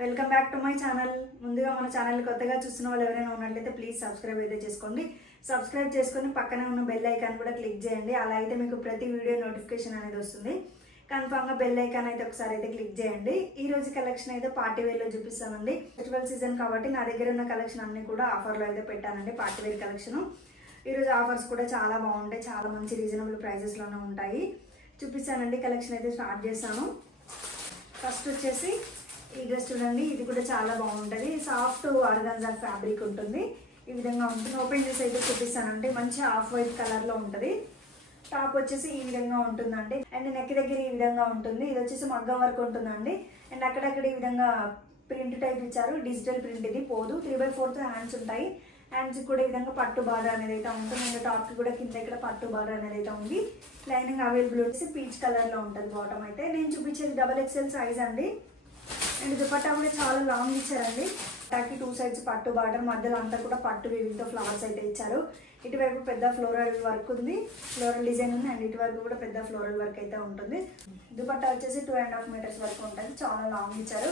Welcome back to my channel. ముందుగా మన channel కొత్తగా చూస్తున్న వాళ్ళు ఎవరైనా ఉన్నట్లయితే ప్లీజ్ సబ్స్క్రైబ్ అయితే చేసుకోండి. సబ్స్క్రైబ్ చేసుకొని పక్కనే ఉన్న బెల్ ఐకాన్ కూడా క్లిక్ చేయండి. అలా అయితే మీకు ప్రతి వీడియో నోటిఫికేషన్ అనేది వస్తుంది. కన్ఫామ్గా బెల్ ఐకాన్ అయితే ఒకసారి అయితే క్లిక్ చేయండి. ఈ రోజు కలెక్షన్ అయితే పార్టీ వేర్లో చూపిస్తానండి. ఫెస్టివల్ సీజన్ కాబట్టి నా దగ్గర ఉన్న కలెక్షన్ అన్ని కూడా ఆఫర్లో అయితే పెట్టానండి. పార్టీ వేర్ కలెక్షన్ ఈరోజు ఆఫర్స్ కూడా చాలా బాగుంటాయి, చాలా మంచి రీజనబుల్ ప్రైజెస్లోనే ఉంటాయి. చూపిస్తానండి. కలెక్షన్ అయితే స్టార్ట్ చేశాను. ఫస్ట్ వచ్చేసి ఈ డ్రెస్ చూడండి, ఇది కూడా చాలా బాగుంటుంది. సాఫ్ట్ ఆర్గాన్జా ఫ్యాబ్రిక్ ఉంటుంది. ఈ విధంగా ఉంటుంది. ఓపెన్ చేసి అయితే చూపిస్తానండి. మంచి ఆఫ్ వైట్ కలర్లో ఉంటుంది. టాప్ వచ్చేసి ఈ విధంగా ఉంటుందండి. అండ్ నెక్ దగ్గర ఈ విధంగా ఉంటుంది. ఇది వచ్చేసి మగ్గం వర్క్ ఉంటుందండి. అండ్ అక్కడక్కడ ఈ విధంగా ప్రింట్ టైప్ ఇచ్చారు. డిజిటల్ ప్రింట్ ఇది పోదు. 3/4 హ్యాండ్స్ ఉంటాయి. హ్యాండ్స్ కూడా ఈ విధంగా పట్టు బార్డర్ అనేది అయితే ఉంటుంది. అండ్ టాప్ కి కూడా కింద ఇక్కడ పట్టు బార్డర్ అనేది అయితే ఉంది. లైనింగ్ అవైలబుల్ వచ్చేసి పీచ్ కలర్ లో ఉంటుంది. బాటమ్ అయితే నేను చూపించేది XXL సైజ్ అండి. అండ్ దుపట్టా కూడా చాలా లాంగ్ ఇచ్చారండి. టాకి 2 సైడ్స్ పట్టు బార్డర్, మధ్యలో అంతా కూడా పట్టు వీవింగ్తో ఫ్లవర్స్ అయితే ఇచ్చారు. ఇటువైపు పెద్ద ఫ్లోరల్ వర్క్ ఉంది, ఫ్లోరల్ డిజైన్ ఉంది. అండ్ ఇటువైపు కూడా పెద్ద ఫ్లోరల్ వర్క్ అయితే ఉంటుంది. దుపట్టా వచ్చేసి 2.5 మీటర్స్ వరకు ఉంటుంది. చాలా లాంగ్ ఇచ్చారు.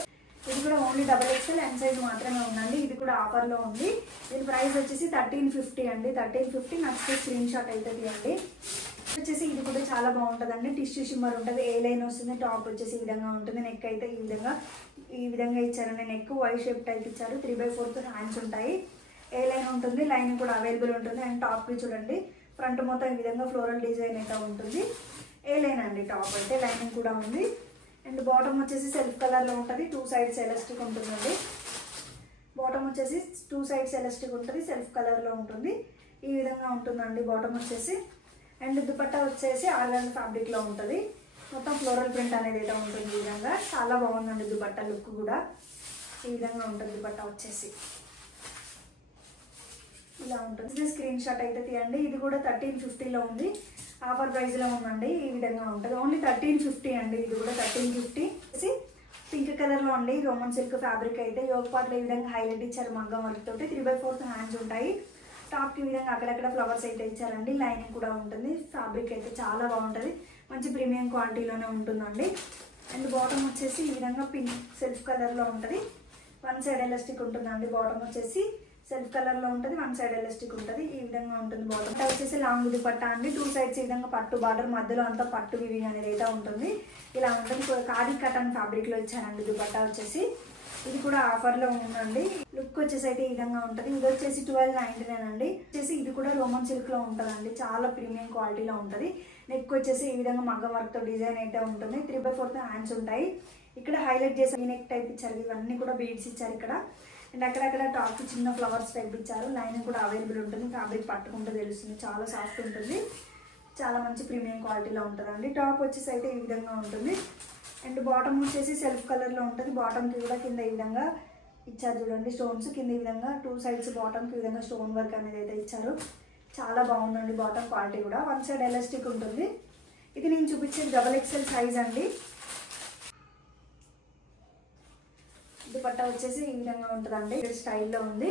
ఇది కూడా ఓన్లీ XXL ఎన్ సైజ్ మాత్రమే ఉందండి. ఇది కూడా ఆఫర్లో ఉంది. దీని ప్రైస్ వచ్చేసి 1350 అండి. 1350 నచ్చితే స్క్రీన్ షాట్ అయితే తీయండి. వచ్చేసి ఇది కూడా చాలా బాగుంటుందండి. టిష్యూ షిమ్మర్ ఉంటుంది. ఏ లైన్ వస్తుంది. టాప్ వచ్చేసి ఈ విధంగా ఉంటుంది. నెక్ అయితే ఈ విధంగా ఇచ్చారండి. నెక్ వై షేప్ టైప్ ఇచ్చారు. 3/4 హ్యాండ్స్ ఉంటాయి. ఏ లైన్ ఉంటుంది. లైన్ కూడా అవైలబుల్ ఉంటుంది. అండ్ టాప్కి చూడండి, ఫ్రంట్ మొత్తం ఈ విధంగా ఫ్లోరల్ డిజైన్ అయితే ఉంటుంది. ఏ లైన్ అండి. టాప్ అయితే లైనింగ్ కూడా ఉంది. అండ్ బాటమ్ వచ్చేసి సెల్ఫ్ కలర్లో ఉంటుంది. 2 సైడ్స్ ఎలాస్టిక్ ఉంటుందండి. బాటమ్ వచ్చేసి 2 సైడ్స్ ఎలాస్టిక్ ఉంటుంది. సెల్ఫ్ కలర్లో ఉంటుంది. ఈ విధంగా ఉంటుందండి బాటమ్ వచ్చేసి. అండ్ దుపట్టా వచ్చేసి ఆర్గాన్ ఫ్యాబ్రిక్లో ఉంటుంది. మొత్తం ఫ్లోరల్ ప్రింట్ అనేది అయితే ఉంటుంది. ఈ విధంగా చాలా బాగుందండి. దుపట్టా లుక్ కూడా ఈ విధంగా ఉంటుంది. దుపట్టా వచ్చేసి ఇలా ఉంటుంది. స్క్రీన్ షాట్ అయితే తీయండి. ఇది కూడా 1350లో ఉంది. ఆఫర్ ప్రైస్లో ఉందండి. ఈ విధంగా ఉంటుంది. ఓన్లీ 1350 అండి. ఇది కూడా 1350. పింక్ కలర్లో అండి. రోమన్ సిల్క్ ఫ్యాబ్రిక్ అయితే యోగ్ పార్ట్లో ఈ విధంగా హైలైట్ ఇచ్చారు. మగ్గం వర్క్ తోటి 3/4 హ్యాండ్స్ ఉంటాయి. టాప్కి ఈ విధంగా అక్కడక్కడ ఫ్లవర్స్ అయితే ఇచ్చారండి. లైనింగ్ కూడా ఉంటుంది. ఫ్యాబ్రిక్ అయితే చాలా బాగుంటుంది. మంచి ప్రీమియం క్వాలిటీలోనే ఉంటుందండి. అండ్ బాటమ్ వచ్చేసి ఈ విధంగా పింక్ సెల్ఫ్ కలర్లో ఉంటుంది. 1 సైడ్ ఎలాస్టిక్ ఉంటుందండి. బాటమ్ వచ్చేసి సెల్ఫ్ కలర్లో ఉంటుంది. 1 సైడ్ ఎలాస్టిక్ ఉంటుంది. ఈ విధంగా ఉంటుంది. బాటమ్ వచ్చేసి లాంగ్ దుపట్టా అండి. 2 సైడ్స్ ఈ విధంగా పట్టు బార్డర్, మధ్యలో అంతా పట్టు వివింగ్ అనేది అయితే ఉంటుంది. ఇలా ఉంటుంది. ఖాదీ కటన్ ఫ్యాబ్రిక్లో ఇచ్చారండి దుపట్టా వచ్చేసి. ఇది కూడా ఆఫర్లో ఉందండి. లుక్ వచ్చేసి అయితే ఈ విధంగా ఉంటుంది. ఇది వచ్చేసి 1299 అండి. వచ్చేసి ఇది కూడా రోమన్ సిల్క్లో ఉంటుందండి. చాలా ప్రీమియం క్వాలిటీలో ఉంటుంది. నెక్ వచ్చేసి ఈ విధంగా మగ్గం వర్క్తో డిజైన్ అయితే ఉంటుంది. 3/4 హ్యాండ్స్ ఉంటాయి. ఇక్కడ హైలైట్ చేసి ఈ నెక్ టైప్ ఇచ్చారు. ఇవన్నీ కూడా బీడ్స్ ఇచ్చారు ఇక్కడ. అండ్ అక్కడక్కడ టాప్కి చిన్న ఫ్లవర్స్ టైప్ ఇచ్చారు. లైనింగ్ కూడా అవైలబుల్ ఉంటుంది. ఫ్యాబ్రిక్ పట్టుకుంటే తెలుస్తుంది. చాలా సాఫ్ట్ ఉంటుంది. చాలా మంచి ప్రీమియం క్వాలిటీలో ఉంటుందండి. టాప్ వచ్చేసి అయితే ఈ విధంగా ఉంటుంది. అండ్ బాటమ్ వచ్చేసి సెల్ఫ్ కలర్లో ఉంటుంది. బాటమ్కి కూడా కింద ఈ విధంగా ఇచ్చారు చూడండి. స్టోన్స్ కింద ఈ విధంగా 2 సైడ్స్ బాటమ్కి ఈ విధంగా స్టోన్ వర్క్ అనేది అయితే ఇచ్చారు. చాలా బాగుందండి. బాటమ్ క్వాలిటీ కూడా 1 సైడ్ ఎలాస్టిక్ ఉంటుంది. ఇది నేను చూపించేది XXL సైజ్ అండి. దుపట్టా వచ్చేసి ఈ విధంగా ఉంటుందండి. స్టైల్లో ఉంది.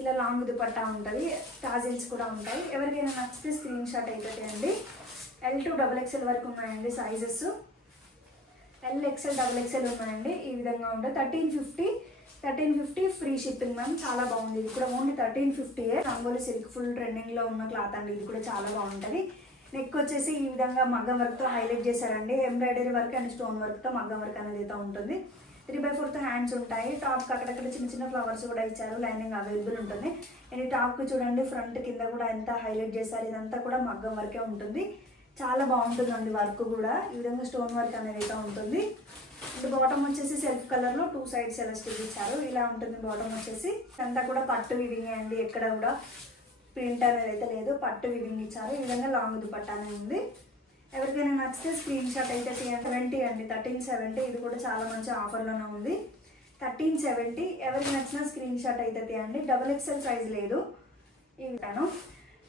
ఇలా లాంగ్ దుపట్టా ఉంటుంది. టాజిల్స్ కూడా ఉంటాయి. ఎవరికైనా నచ్చితే స్క్రీన్ షాట్ అయితే అండి. L to XXL వరకు ఉన్నాయండి సైజెస్. LXL XXL ఉన్నాయండి. ఈ విధంగా ఉంటుంది. 1350 ఫ్రీ షిప్పింగ్ మ్యామ్. చాలా బాగుంది. ఇది కూడా ఓన్లీ 1350. రంగోలి సిల్క్ ఫుల్ ట్రెండింగ్లో ఉన్న క్లాత్ అండి. ఇది కూడా చాలా బాగుంటుంది. నెక్ వచ్చేసి ఈ విధంగా మగ్గం వర్క్తో హైలైట్ చేశారండి. ఎంబ్రాయిడరీ వర్క్ అండ్ స్టోన్ వర్క్తో మగ్గం వర్క్ అనేది అయితే ఉంటుంది. 3/4 హ్యాండ్స్ ఉంటాయి. టాప్కి అక్కడక్కడ చిన్న చిన్న ఫ్లవర్స్ కూడా ఇచ్చారు. లైనింగ్ అవైలబుల్ ఉంటుంది. అండ్ టాప్కి చూడండి, ఫ్రంట్ కింద కూడా ఎంత హైలైట్ చేశారు. ఇదంతా కూడా మగ్గం వర్కే ఉంటుంది. చాలా బాగుంటుందండి వర్క్ కూడా. ఈ విధంగా స్టోన్ వర్క్ అనేది అయితే ఉంటుంది. అండ్ బాటమ్ వచ్చేసి సెల్ఫ్ కలర్లో 2 సైడ్స్ ఎలాస్టిక్ ఇచ్చారు. ఇలా ఉంటుంది బాటమ్ వచ్చేసి. అంతా కూడా పట్టు వివింగ్ అండి. ఎక్కడ కూడా ప్రింట్ అనేది అయితే లేదు. పట్టు వివింగ్ ఇచ్చారు. ఈ విధంగా లాంగ్ దుపట్టా అనేది ఉంది. ఎవరికైనా నచ్చితే స్క్రీన్ షాట్ అయితే 70 అండి. 1370. ఇది కూడా చాలా మంచి ఆఫర్లోనే ఉంది. 1370. ఎవరికి నచ్చినా స్క్రీన్ షాట్ అయితే తీయండి. XXL సైజ్ లేదు. ఈ విధానం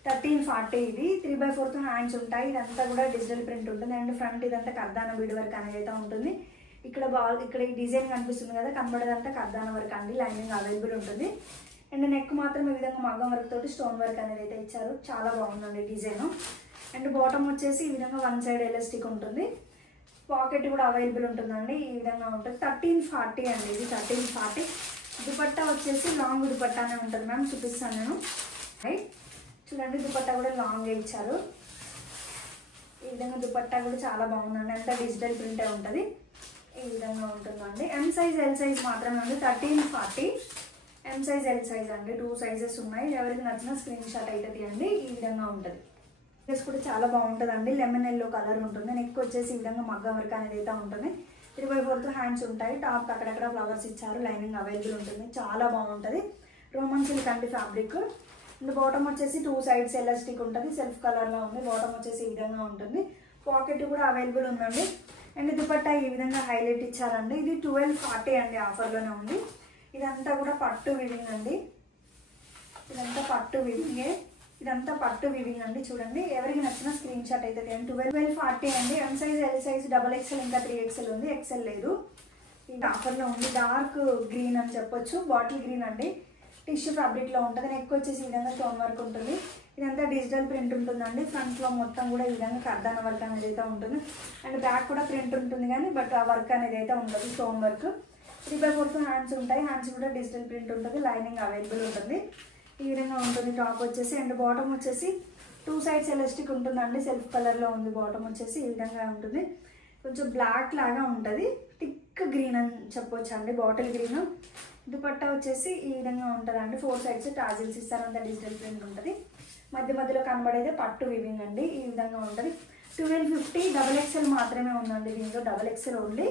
1340. ఇది 3/4 హ్యాండ్స్ ఉంటాయి. ఇదంతా కూడా డిజిటల్ ప్రింట్ ఉంటుంది. అండ్ ఫ్రంట్ ఇదంతా కర్దాన బీడ్ వర్క్ అనేది అయితే ఉంటుంది. ఇక్కడ ఈ డిజైన్ కనిపిస్తుంది కదా, కనబడేదంతా కర్దాన వర్క్ అండి. లైనింగ్ అవైలబుల్ ఉంటుంది. అండ్ నెక్ మాత్రం ఈ విధంగా మగ్గం వర్క్ తోటి స్టోన్ వర్క్ అనేది అయితే ఇచ్చారు. చాలా బాగుందండి డిజైన్. అండ్ బాటమ్ వచ్చేసి ఈ విధంగా 1 సైడ్ ఎలాస్టిక్ ఉంటుంది. పాకెట్ కూడా అవైలబుల్ ఉంటుందండి. ఈ విధంగా ఉంటుంది. 1340 అండి, ఇది 1340. దుపట్టా వచ్చేసి లాంగ్ దుపట్టానే ఉంటుంది మ్యామ్, చూపిస్తాను నేను. చూడండి దుపట్టా కూడా లాంగ్ ఇచ్చారు. ఈ విధంగా దుపట్టా కూడా చాలా బాగుందండి, అంతా డిజిటల్ ప్రింటే ఉంటుంది. ఈ విధంగా ఉంటుందండి. ఎం సైజ్ ఎల్ సైజ్ మాత్రమే ఉంది. 1340 ఎం సైజ్ ఎల్ సైజ్ అండి, 2 సైజెస్ ఉన్నాయి. ఎవరికి నచ్చిన స్క్రీన్ షాట్ అయితే తీయండి. ఈ విధంగా ఉంటుంది. డ్రెస్ కూడా చాలా బాగుంటుందండి, లెమన్ ఎల్లో కలర్ ఉంటుంది. నెక్ వచ్చేసి ఈ విధంగా మగ్గం వర్క్ అనేది అయితే ఉంటుంది. 3/4 హ్యాండ్స్ ఉంటాయి. టాప్ అక్కడక్కడ ఫ్లవర్స్ ఇచ్చారు. లైనింగ్ అవైలబుల్ ఉంటుంది. చాలా బాగుంటుంది. రోమన్ సిల్క్ అండి ఫ్యాబ్రిక్. అండ్ బాటమ్ వచ్చేసి 2 సైడ్స్ ఎలాస్టిక్ ఉంటుంది. సెల్ఫ్ కలర్లో ఉంది. బాటమ్ వచ్చేసి ఈ విధంగా ఉంటుంది. పాకెట్ కూడా అవైలబుల్ ఉందండి. అండ్ దుపట్టా ఈ విధంగా హైలైట్ ఇచ్చారండి. ఇది 1240 అండి, ఆఫర్లోనే ఉంది. ఇదంతా కూడా పట్టు వివింగ్ అండి. ఇదంతా పట్టు వివింగే. ఇదంతా పట్టు వివింగ్ అండి. చూడండి ఎవరికి నచ్చిన స్క్రీన్ షాట్ అయితే 1240 అండి. M size L size XXL ఇంకా 3XL ఉంది, ఎక్సెల్ లేదు. ఇది ఆఫర్లో ఉంది. డార్క్ గ్రీన్ అని చెప్పొచ్చు, బాటిల్ గ్రీన్ అండి. టిష్యూ ఫ్యాబ్రిక్లో ఉంటుంది. నెక్ వచ్చేసి ఈ విధంగా స్టోన్ వర్క్ ఉంటుంది. ఇదంతా డిజిటల్ ప్రింట్ ఉంటుందండి. ఫ్రంట్లో మొత్తం కూడా ఈ విధంగా కర్దాన వర్క్ అనేది అయితే ఉంటుంది. అండ్ బ్యాక్ కూడా ప్రింట్ ఉంటుంది కానీ బట్ ఆ వర్క్ అనేది అయితే ఉండదు, స్టోన్ వర్క్. 3/4 హ్యాండ్స్ ఉంటాయి. హ్యాండ్స్ కూడా డిజిటల్ ప్రింట్ ఉంటుంది. లైనింగ్ అవైలబుల్ ఉంటుంది. ఈ విధంగా ఉంటుంది టాప్ వచ్చేసి. అండ్ బాటమ్ వచ్చేసి 2 సైడ్స్ ఎలాస్టిక్ ఉంటుందండి. సెల్ఫ్ కలర్లో ఉంది. బాటమ్ వచ్చేసి ఈ విధంగా ఉంటుంది. కొంచెం బ్లాక్ లాగా ఉంటుంది. థిక్ గ్రీన్ అని చెప్పొచ్చు అండి, బాటిల్ గ్రీన్. దుపట్టా వచ్చేసి ఈ విధంగా ఉంటుందండి. 4 సైడ్స్ టాజిల్స్ ఇస్తారు. అంత డిజిటల్ ప్రింట్ ఉంటుంది. మధ్య మధ్యలో కనబడేదే పట్టు వివింగ్ అండి. ఈ విధంగా ఉంటుంది. 1250 XXL మాత్రమే ఉందండి దీంట్లో, XXL ఓన్లీ.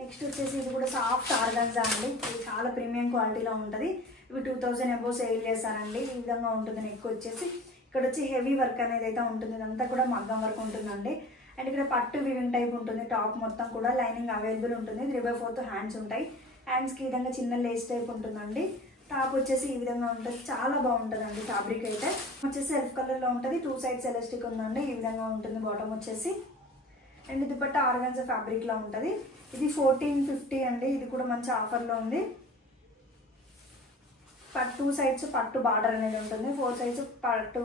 నెక్స్ట్ వచ్చేసి ఇది కూడా సాఫ్ట్ ఆర్గాన్జా అండి. ఇది చాలా ప్రీమియం క్వాలిటీలో ఉంటుంది. ఇవి 2000 అబోవ్ సేల్ చేస్తారండి. ఈ విధంగా ఉంటుంది. నెక్ వచ్చేసి ఇక్కడ వచ్చి హెవీ వర్క్ అనేది అయితే ఉంటుంది. ఇదంతా కూడా మగ్గం వర్క్ ఉంటుందండి. అండ్ ఇక్కడ పట్టు వివింగ్ టైప్ ఉంటుంది. టాప్ మొత్తం కూడా లైనింగ్ అవైలబుల్ ఉంటుంది. 3/4 హ్యాండ్స్ ఉంటాయి. హ్యాండ్స్కి ఈ విధంగా చిన్న లేస్ టైప్ ఉంటుందండి. టాప్ వచ్చేసి ఈ విధంగా ఉంటుంది. చాలా బాగుంటుందండి ఫ్యాబ్రిక్ అయితే. వచ్చేసి సెల్ఫ్ కలర్లో ఉంటుంది. 2 సైడ్స్ ఎలాస్టిక్ ఉందండి. ఈ విధంగా ఉంటుంది బాటమ్ వచ్చేసి. అండ్ దుపట్టా ఆర్గాన్జా ఫ్యాబ్రిక్లో ఉంటుంది. ఇది 1450 అండి. ఇది కూడా మంచి ఆఫర్లో ఉంది. 2 సైడ్స్ పట్టు బార్డర్ అనేది ఉంటుంది. 4 సైడ్స్ పట్టు.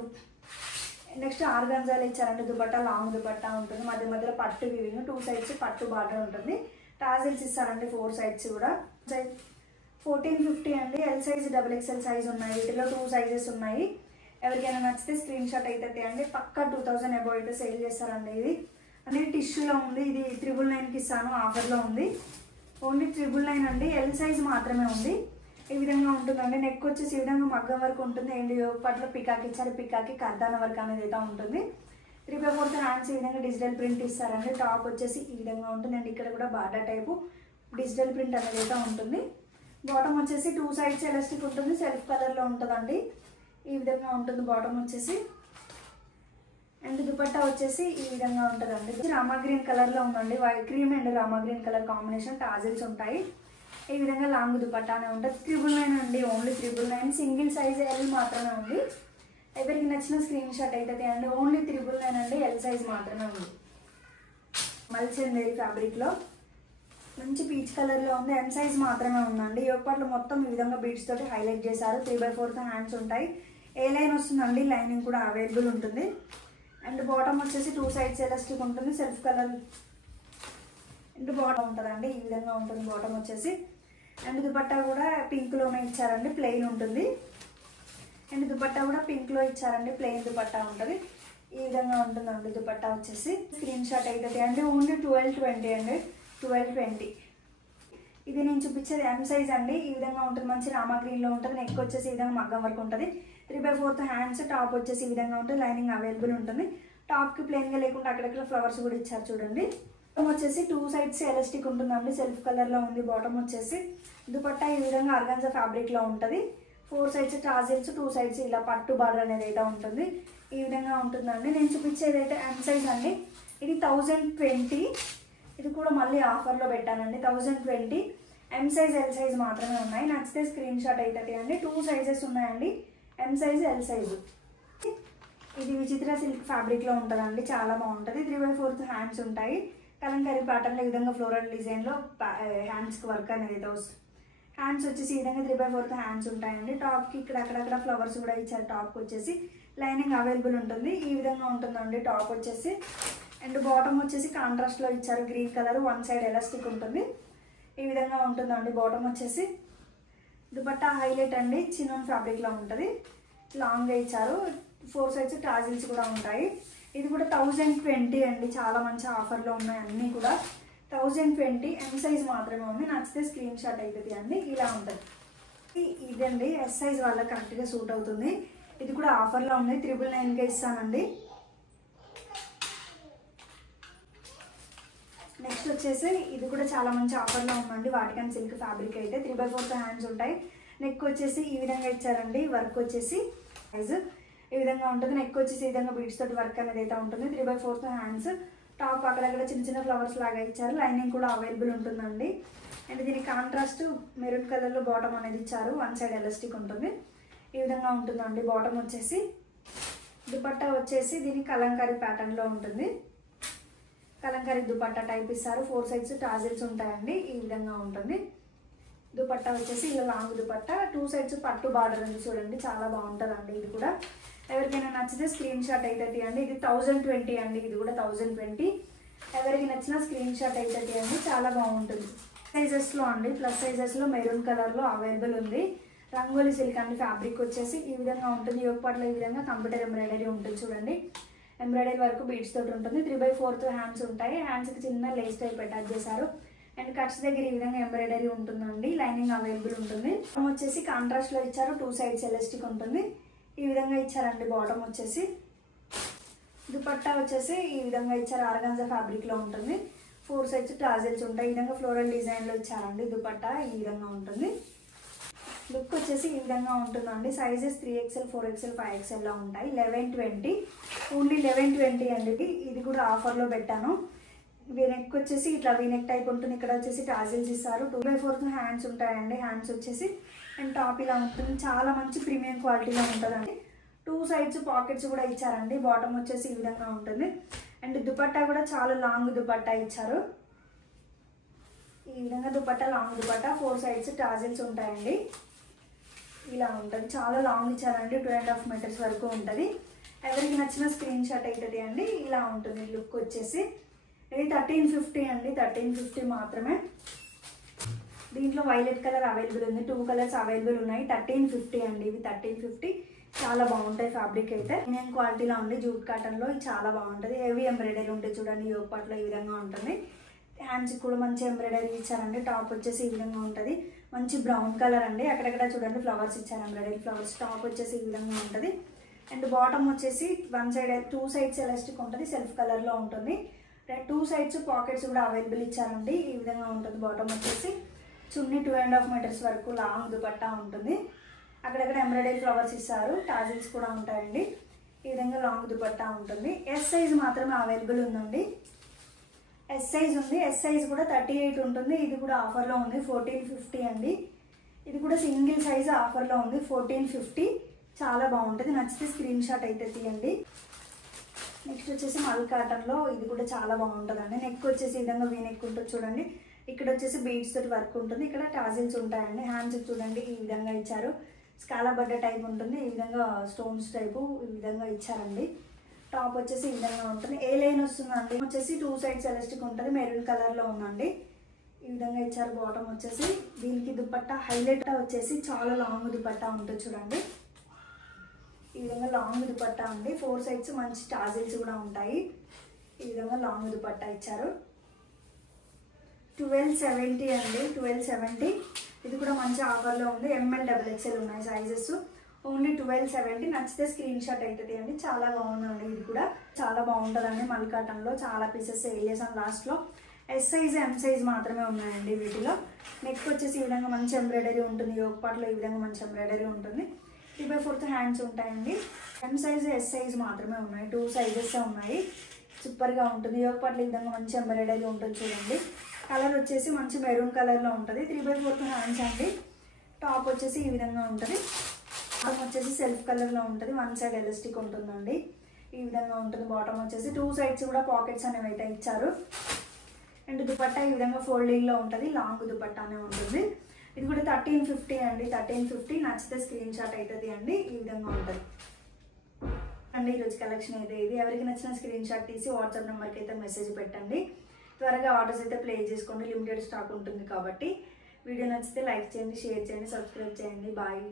నెక్స్ట్ ఆర్గాన్జాలో ఇచ్చారంటే దుపట్టా లాంగ్ దుపట్టా ఉంటుంది. మధ్య మధ్యలో పట్టు వివింగ్. 2 సైడ్స్ పట్టు బార్డర్ ఉంటుంది. టాజిల్స్ ఇస్తారండి 4 సైడ్స్ కూడా. 1450 అండి. ఎల్ సైజ్ XXL సైజ్ ఉన్నాయి. వీటిలో 2 సైజెస్ ఉన్నాయి. ఎవరికైనా నచ్చితే స్క్రీన్ షాట్ అయితే తీయండి. పక్కా 2000 అబోవ్ అయితే సేల్ చేస్తారండి. ఇది అనేది టిష్యూలో ఉంది. ఇది 999కి ఇస్తాను, ఆఫర్లో ఉంది. ఓన్లీ 999 అండి. ఎల్ సైజ్ మాత్రమే ఉంది. ఈ విధంగా ఉంటుందండి. నెక్ వచ్చేసి ఈ విధంగా మగ్గం వర్క్ ఉంటుంది. అండ్ పట్ల పికాకి ఇచ్చారు. పికాకి కర్దాన వర్క్ అనేది అయితే ఉంటుంది. 3/4 హ్యాండ్స్ ఈ విధంగా డిజిటల్ ప్రింట్ ఇస్తారండి. టాప్ వచ్చేసి ఈ విధంగా ఉంటుంది. అండ్ ఇక్కడ కూడా బార్డర్ టైపు డిజిటల్ ప్రింట్ అనేది అయితే ఉంటుంది. బాటమ్ వచ్చేసి 2 సైడ్స్ ఎలాస్టిక్ ఉంటుంది. సెల్ఫ్ కలర్లో ఉంటుందండి. ఈ విధంగా ఉంటుంది బాటమ్ వచ్చేసి. అండ్ దుపట్టా వచ్చేసి ఈ విధంగా ఉంటుందండి. రామా గ్రీన్ కలర్లో ఉందండి. White cream and Rama green colour combination. Tassels ఉంటాయి. ఈ విధంగా లాంగ్ దుపట్టానే ఉంటుంది. 999 అండి. ఓన్లీ 999. సింగిల్ సైజ్ ఎల్ మాత్రమే ఉంది. ఎవరికి నచ్చిన స్క్రీన్ షాట్ అయితే తీయండి. ఓన్లీ 999 అండి. ఎల్ సైజ్ మాత్రమే ఉంది. మల్చందేరి ఫ్యాబ్రిక్లో మంచి పీచ్ కలర్లో ఉంది. ఎం సైజ్ మాత్రమే ఉందండి. యోగపాట్లు మొత్తం ఈ విధంగా బీడ్స్ తోటి హైలైట్ చేశారు. 3/4 హ్యాండ్స్ ఉంటాయి. ఏ లైన్ వస్తుందండి. లైనింగ్ కూడా అవైలబుల్ ఉంటుంది. అండ్ బాటమ్ వచ్చేసి 2 సైడ్స్ ఎలాస్టిక్ ఉంటుంది. సెల్ఫ్ కలర్ అండ్ బాటమ్ ఉంటుందండి. ఈ విధంగా ఉంటుంది బాటమ్ వచ్చేసి. అండ్ దుపట్టా కూడా పింక్లోనే ఇచ్చారండి. ప్లెయిన్ ఉంటుంది. అండ్ దుపట్టా కూడా పింక్లో ఇచ్చారండి. ప్లెయిన్ దుపట్టా ఉంటుంది. ఈ విధంగా ఉంటుందండి దుపట్టా వచ్చేసి. స్క్రీన్ షాట్ అయితే అండి. ఓన్లీ 1220 అండి. 1220. ఇది నేను చూపించేది ఎం సైజ్ అండి. ఈ విధంగా ఉంటుంది. మంచి రామా గ్రీన్లో ఉంటుంది. నెక్ వచ్చేసి ఈ విధంగా మగ్గం వర్క్ ఉంటుంది. 3/4 హ్యాండ్స్. టాప్ వచ్చేసి ఈ విధంగా ఉంటుంది. లైనింగ్ అవైలబుల్ ఉంటుంది. టాప్కి ప్లెయిన్గా లేకుండా అక్కడక్కడ ఫ్లవర్స్ కూడా ఇచ్చారు చూడండి. బాటమ్ వచ్చేసి 2 సైడ్స్ ఎలాస్టిక్ ఉంటుందండి. సెల్ఫ్ కలర్లో ఉంది బాటమ్ వచ్చేసి. దుపట్టా ఈ విధంగా ఆర్గాన్జా ఫ్యాబ్రిక్లో ఉంటుంది. 4 సైడ్స్ టాజిల్స్, 2 సైడ్స్ ఇలా పట్టు బార్డర్ అనేది అయితే ఉంటుంది. ఈ విధంగా ఉంటుందండి. నేను చూపించేది అయితే ఎం సైజ్ అండి. ఇది 1020. ఇది కూడా మళ్ళీ ఆఫర్లో పెట్టానండి. 1020. ఎం సైజ్ ఎల్ సైజ్ మాత్రమే ఉన్నాయి. నచ్చితే స్క్రీన్ షాట్ అయితే అండి. 2 సైజెస్ ఉన్నాయండి. M size L size. ఇది విచిత్ర సిల్క్ ఫ్యాబ్రిక్లో ఉంటుందండి. చాలా బాగుంటుంది. 3/4 హ్యాండ్స్ ఉంటాయి. కలంకారీ ప్యాటర్న్లో ఈ విధంగా ఫ్లోరల్ డిజైన్లో హ్యాండ్స్కి వర్క్ అనేది అయితే వస్తుంది. హ్యాండ్స్ వచ్చేసి ఈ విధంగా 3/4 హ్యాండ్స్ ఉంటాయండి. టాప్కి ఇక్కడ అక్కడక్కడ ఫ్లవర్స్ కూడా ఇచ్చారు. టాప్కి వచ్చేసి లైనింగ్ అవైలబుల్ ఉంటుంది. ఈ విధంగా ఉంటుందండి టాప్ వచ్చేసి. అండ్ బాటమ్ వచ్చేసి కాంట్రాస్ట్లో ఇచ్చారు, green colour, one side elastic ఉంటుంది. ఈ విధంగా ఉంటుందండి బాటమ్ వచ్చేసి. దుపట్టా హైలైట్ అండి, చిన్నన్ ఫ్యాబ్రిక్లో ఉంటుంది, లాంగ్గా ఇచ్చారు, 4 సైడ్స్ టాజిల్స్ కూడా ఉంటాయి. ఇది కూడా 1020 అండి, చాలా మంచి ఆఫర్లో ఉన్నాయి అన్నీ కూడా. 1020 ఎం సైజ్ మాత్రమే ఉంది, నచ్చితే స్క్రీన్ షాట్ అవుతుంది అండి. ఇలా ఉంటుంది ఇదండి, ఎస్ సైజ్ వాళ్ళకి కరెక్ట్గా సూట్ అవుతుంది. ఇది కూడా ఆఫర్లో ఉంది, 999కే ఇస్తానండి. నెక్స్ట్ వచ్చేసి ఇది కూడా చాలా మంచి ఆఫర్లో ఉందండి, వాటికన్ సిల్క్ ఫ్యాబ్రిక్ అయితే 3/4 హ్యాండ్స్ ఉంటాయి. నెక్ వచ్చేసి ఈ విధంగా ఇచ్చారండి, వర్క్ వచ్చేసి సైజ్ ఈ విధంగా ఉంటుంది. నెక్ వచ్చేసి ఈ విధంగా బీడ్స్ తోటి వర్క్ అనేది అయితే ఉంటుంది. 3/4 హ్యాండ్స్. టాప్ అక్కడక్కడ చిన్న చిన్న ఫ్లవర్స్ లాగా ఇచ్చారు, లైనింగ్ కూడా అవైలబుల్ ఉంటుందండి. అండ్ దీనికి కాంట్రాస్ట్ మెరూన్ కలర్లో బాటమ్ అనేది ఇచ్చారు, వన్ సైడ్ ఎలాస్టిక్ ఉంటుంది. ఈ విధంగా ఉంటుందండి బాటమ్ వచ్చేసి. దుపట్టా వచ్చేసి దీనికి కలంకారీ ప్యాటర్న్లో ఉంటుంది, కలంకారీ దుపట్టా టైప్ ఇస్తారు, 4 సైడ్స్ టాజిల్స్ ఉంటాయండి. ఈ విధంగా ఉంటుంది దుపట్టా వచ్చేసి. ఇలా లాంగ్ దుపట్టా, 2 సైడ్స్ పట్టు బార్డర్ ఉంది చూడండి, చాలా బాగుంటుందండి. ఇది కూడా ఎవరికైనా నచ్చితే స్క్రీన్ షాట్ అయితే తీయండి. ఇది 1020 అండి, ఇది కూడా 1020. ఎవరికి నచ్చినా స్క్రీన్ షాట్ అయితే తీయండి, చాలా బాగుంటుంది. సైజెస్లో అండి, ప్లస్ సైజెస్లో మెరూన్ కలర్లో అవైలబుల్ ఉంది. రంగోలీ సిల్క్ అండి, ఫ్యాబ్రిక్ వచ్చేసి ఈ విధంగా ఉంటుంది. యోగపాట్లో ఈ విధంగా కంప్యూటర్ ఎంబ్రాయిడరీ ఉంటుంది చూడండి, ఎంబ్రాయిడరీ వరకు బీడ్స్ తోటి ఉంటుంది. 3/4 హ్యాండ్స్ ఉంటాయి, హ్యాండ్స్కి చిన్న లేస్ టైప్ అటాచ్ చేశారు. అండ్ కట్స్ దగ్గర ఈ విధంగా ఎంబ్రాయిడరీ ఉంటుందండి, లైనింగ్ అవైలబుల్ ఉంటుంది. బాటమ్ వచ్చేసి కాంట్రాస్ట్లో ఇచ్చారు, 2 సైడ్స్ ఎలాస్టిక్ ఉంటుంది. ఈ విధంగా ఇచ్చారండి బాటమ్ వచ్చేసి. దుపట్టా వచ్చేసి ఈ విధంగా ఇచ్చారు, ఆర్గాన్జా ఫ్యాబ్రిక్లో ఉంటుంది, 4 సైడ్స్ టాజిల్స్ ఉంటాయి. ఈ విధంగా ఫ్లోరల్ డిజైన్లో ఇచ్చారండి దుపట్టా, ఈ విధంగా ఉంటుంది. లుక్ వచ్చేసి ఈ విధంగా ఉంటుందండి. సైజెస్ 3XL, 4XL, 5XL ఉంటాయి. 1120, ఓన్లీ 1120 అండి. ఇది కూడా ఆఫర్లో పెట్టాను. నెక్ వచ్చేసి ఇట్లా వీనెక్ టైప్ ఉంటుంది, ఇక్కడ వచ్చేసి టాజిల్స్ ఇస్తారు. 2/4 హ్యాండ్స్ ఉంటాయండి, హ్యాండ్స్ వచ్చేసి. అండ్ టాప్ ఇలా ఉంటుంది, చాలా మంచి ప్రీమియం క్వాలిటీలో ఉంటుందండి. 2 సైడ్స్ పాకెట్స్ కూడా ఇచ్చారండి. బాటమ్ వచ్చేసి ఈ విధంగా ఉంటుంది. అండ్ దుపట్టా కూడా చాలా లాంగ్ దుపట్టా ఇచ్చారు. ఈ విధంగా dupatta long dupatta, 4 sides tassels ఉంటాయండి. ఇలా ఉంటుంది, చాలా లాంగ్ ఇచ్చారండి, 2.5 మీటర్స్ వరకు ఉంటుంది. ఎవరికి నచ్చిన స్క్రీన్ షాట్ అవుతుంది అండి. ఇలా ఉంటుంది లుక్ వచ్చేసి. ఇది 1350 అండి, 1350 మాత్రమే. దీంట్లో వైలెట్ కలర్ అవైలబుల్ ఉంది, 2 కలర్స్ అవైలబుల్ ఉన్నాయి. 1350 అండి, ఇవి 1350. చాలా బాగుంటాయి ఫ్యాబ్రిక్ అయితే, ప్రీమియం క్వాలిటీలో ఉంది, జూట్ కాటన్లో. ఇది చాలా బాగుంటుంది, హెవీ ఎంబ్రాయిడరీ ఉంటుంది చూడండి, యోగపాట్లో ఈ విధంగా ఉంటుంది. హ్యాండ్స్కి కూడా మంచి ఎంబ్రాయిడరీ ఇచ్చారండి. టాప్ వచ్చేసి ఈ విధంగా ఉంటుంది, మంచి బ్రౌన్ కలర్ అండి, అక్కడక్కడ చూడండి ఫ్లవర్స్ ఇచ్చారు, ఎంబ్రాయిడరీ ఫ్లవర్స్. టాప్ వచ్చేసి ఈ విధంగా ఉంటుంది. అండ్ బాటమ్ వచ్చేసి 1 సైడ్ 2 సైడ్స్ ఎలాస్టిక్ ఉంటుంది, సెల్ఫ్ కలర్లో ఉంటుంది. 2 సైడ్స్ పాకెట్స్ కూడా అవైలబుల్ ఇచ్చారండి. ఈ విధంగా ఉంటుంది బాటమ్ వచ్చేసి. చున్నీ 2.5 మీటర్స్ వరకు లాంగ్ దుపట్టా ఉంటుంది, అక్కడక్కడ ఎంబ్రాయిడరీ ఫ్లవర్స్ ఇస్తారు, టాజిల్స్ కూడా ఉంటాయండి. ఈ విధంగా లాంగ్ దుపట్టా ఉంటుంది. ఎస్ సైజ్ మాత్రమే అవైలబుల్ ఉందండి, ఎస్ సైజ్ ఉంది. ఎస్ సైజ్ కూడా 38 ఉంటుంది. ఇది కూడా ఆఫర్లో ఉంది, 1450 అండి. ఇది కూడా సింగిల్ సైజ్ ఆఫర్లో ఉంది, 1450. చాలా బాగుంటుంది, నచ్చితే స్క్రీన్ షాట్ అయితే తీయండి. నెక్స్ట్ వచ్చేసి మల్ కాటన్లో, ఇది కూడా చాలా బాగుంటుందండి. నెక్ వచ్చేసి ఈ విధంగా వీ నెక్ ఉంటుంది చూడండి, ఇక్కడ వచ్చేసి బీడ్స్ తోటి వర్క్ ఉంటుంది, ఇక్కడ టాజిల్స్ ఉంటాయండి. హ్యాండ్స్ చూడండి ఈ విధంగా ఇచ్చారు, స్కాలా బడ్డ టైప్ ఉంటుంది, ఈ విధంగా స్టోన్స్ టైపు ఈ విధంగా ఇచ్చారండి. టాప్ వచ్చేసి ఈ విధంగా ఉంటుంది, ఏ లైన్ వస్తుందండి. వచ్చేసి 2 సైడ్స్ ఎలాస్టిక్ ఉంటుంది, మెరూన్ కలర్లో ఉందండి. ఈ విధంగా ఇచ్చారు బాటమ్ వచ్చేసి. దీనికి దుపట్టా హైలైట్ వచ్చేసి చాలా లాంగ్ దుపట్టా ఉంటుంది చూడండి, ఈ విధంగా లాంగ్ దుపట్టా అండి. 4 సైడ్స్ మంచి టాజిల్స్ కూడా ఉంటాయి. ఈ విధంగా లాంగ్ దుపట్టా ఇచ్చారు. 1270 అండి, 1270. ఇది కూడా మంచి ఆఫర్లో ఉంది, ML, XXL ఉన్నాయి సైజెస్. ఓన్లీ 1270. నచ్చితే స్క్రీన్ షాట్ అవుతుంది అండి, చాలా బాగుందండి. ఇది కూడా చాలా బాగుంటుందండి, మల్ కాటన్లో చాలా పీసెస్ సేల్ చేసాను లాస్ట్లో. ఎస్ సైజ్, ఎం సైజ్ మాత్రమే ఉన్నాయండి వీటిలో. నెక్ వచ్చేసి ఈ విధంగా మంచి ఎంబ్రాయిడరీ ఉంటుంది, యోగపాట్లో ఈ విధంగా మంచి ఎంబ్రాయిడరీ ఉంటుంది. 3/4 హ్యాండ్స్ ఉంటాయండి. ఎం సైజ్, ఎస్ సైజ్ మాత్రమే ఉన్నాయి, 2 సైజెస్ ఉన్నాయి. సూపర్గా ఉంటుంది, యోగపాట్లో ఈ విధంగా మంచి ఎంబ్రాయిడరీ ఉంటుంది చూడండి. కలర్ వచ్చేసి మంచి మెరూన్ కలర్లో ఉంటుంది. 3/4 హ్యాండ్స్ అండి. టాప్ వచ్చేసి ఈ విధంగా ఉంటుంది, బాటమ్ వచ్చేసి సెల్ఫ్ కలర్లో ఉంటుంది, 1 సైడ్ ఎలాస్టిక్ ఉంటుందండి. ఈ విధంగా ఉంటుంది బాటమ్ వచ్చేసి. 2 సైడ్స్ కూడా పాకెట్స్ అనేవి అయితే ఇచ్చారు. అండ్ దుపట్టా ఈ విధంగా ఫోల్డింగ్లో ఉంటుంది, లాంగ్ దుపట్టానే ఉంటుంది. ఇది కూడా 1350 అండి, 1350. నచ్చితే స్క్రీన్ షాట్ అవుతుంది అండి. ఈ విధంగా ఉంటుంది అండి ఈరోజు కలెక్షన్ అయితే ఇది. ఎవరికి నచ్చిన స్క్రీన్ షాట్ తీసి వాట్సాప్ నెంబర్కి అయితే మెసేజ్ పెట్టండి. త్వరగా ఆర్డర్స్ అయితే ప్లేస్ చేసుకోండి, లిమిటెడ్ స్టాక్ ఉంటుంది కాబట్టి. వీడియో నచ్చితే లైక్ చేయండి, షేర్ చేయండి, సబ్స్క్రైబ్ చేయండి. బాయ్.